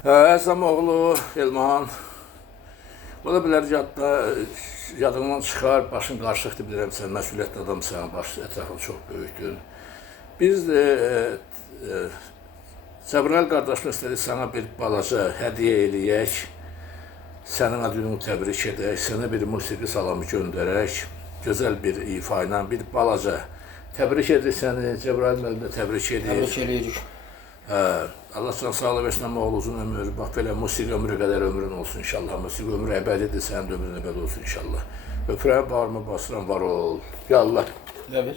Əzəmoğlu, Elman. Ola bilər yadından çıxar, başın qarışıqdır, bilirəm sən məsuliyyətli adamsan, ətrafın çox böyükdür. Biz Cəbrayıl qardaşım istədik sana bir balaca hədiyyə eləyək, sənin adını təbrik edək, sənə bir musiqi salamı göndərək, gözəl bir ifa ilə, bir balaca təbrik edirik səni, Cəbrayıl müəllim də təbrik edir. Təbrik edirik. Allah sana sağlık versin, ama uzun ömür, bak böyle musiki ömrü kadar ömrün olsun inşallah. Musiki ömrü ebedidir, senin de ömrün ebedi olsun inşallah. Öpürəm, bağırma basıram, var ol. Ya Allah. Ne ver?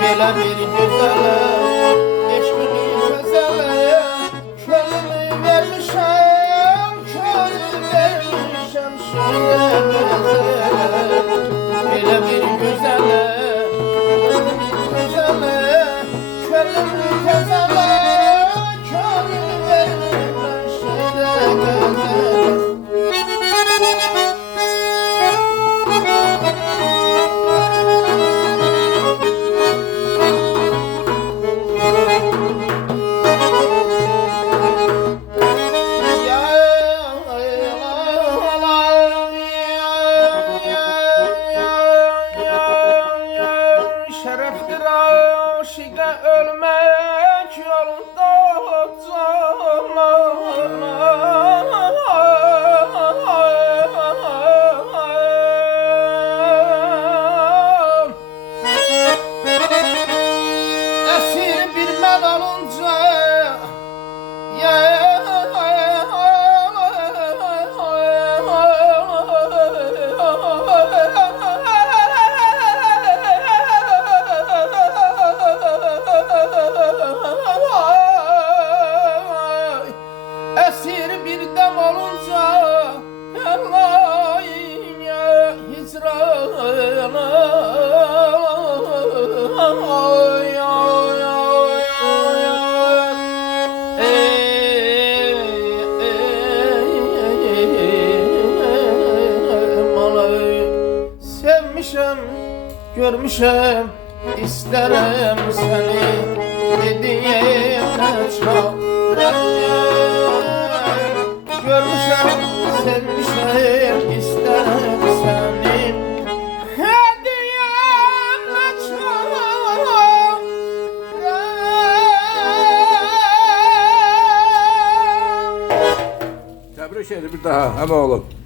Belə bir gözələ, eşqini gözələ, könlümü vermişəm, könlümü vermişəm, şöyle gözələ. Belə bir gözələ, gözələ, könlümü gözələ, könlümü vermişəm, şöyle gözələ. Şereftir aşıqa ölmək yolunda Əsir bir mən alınca Esir bir dem olunca Allah'ya hicrana Sevmişem, görmüşem, isterim seni dediğine çok. Görmüşem, sevmişem, isterim seni hediyemle çok. Təbrik edir bir daha, həmə oğlum.